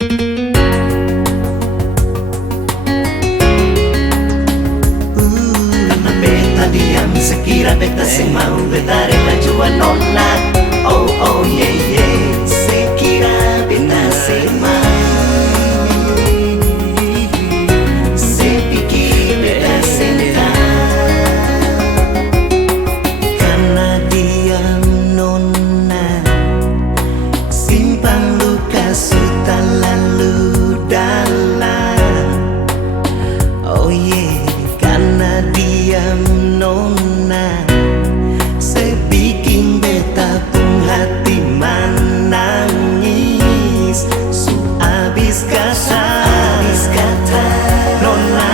Karena beta diam sekira beta sing mau beta rela jua nolak. Oh oh yeah yeah, sekira beta sing mau. Sepikir beta sing karena diam nona simpan luka sudah lalu dalam. Oh yeah, karena diam nona sebikin beta pun hati menangis. Su abis kata nona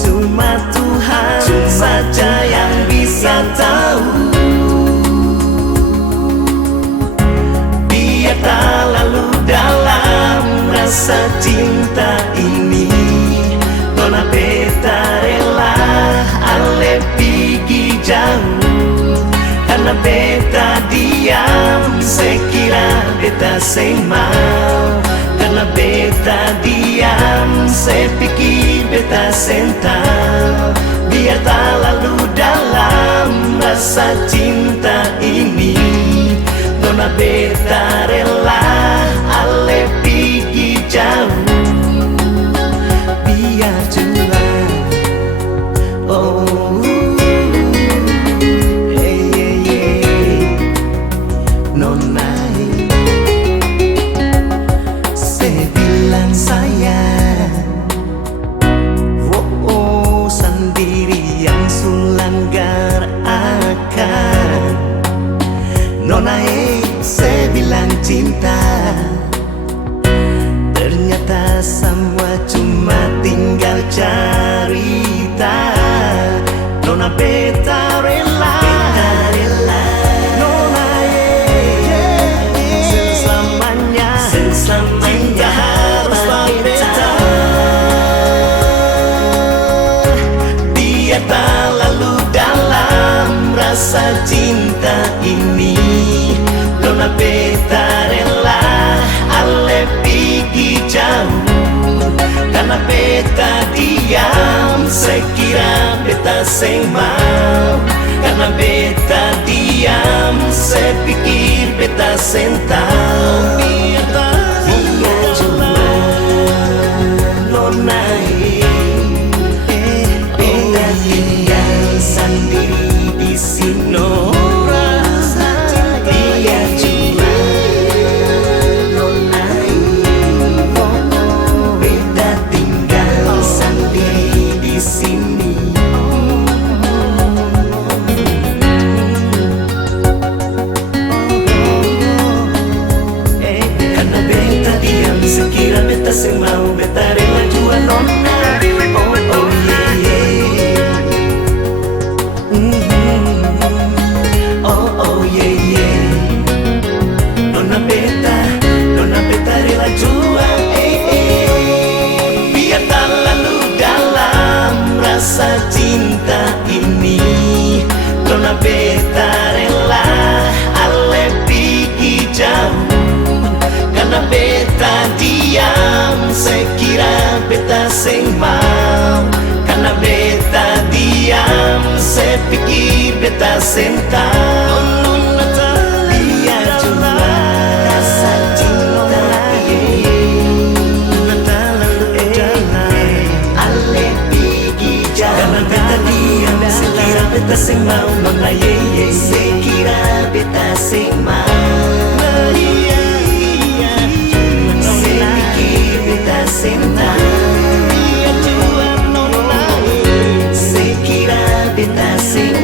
cuma Tuhan saja yang bisa tahu. Biar tak lalu dalam rasa cinta ini, nona beta rela ale pergi jauh. Karena beta diam sekira beta sing mau. Karena beta diam sepikir beta sing tahu. Biar tak lalu dalam rasa cinta ini, nona beta rela ale pergi jauh. Biar juga oh nona saya bilang sayang, oh sendiri yang sulanggar akan. Nona saya bilang cinta, ternyata semua cuma tinggal cerita. Nona beta rela, nona selamanya cinta haruslah beta. Dia tak lalu dalam rasa cinta ini, nona beta rela ale pergi jauh. Karena beta diam sekira beta sing mau. Karena beta diam sepikir beta sing tahu. Biar cuma nona beta tinggal sendiri di sini. Biar cuma nona beta tinggal sendiri di sini. Karena beta diam sekira beta sing mau. Beta rela jua nona. Oh oh yeah yeah. Oh oh yeah yeah. Nona beta rela jua biar tak lalu dalam rasa cinta ini, nona beta rela ale pergi jauh. Karena beta diam sekira beta sing mau. Karena beta diam sepikir beta sing tahu. Biar cuma rasa cinta ale pergi jauh. Karena beta diam sekira beta sing mau. Nona ye sekira beta sing mau. Sepikir beta sing tahu. Sekira beta sing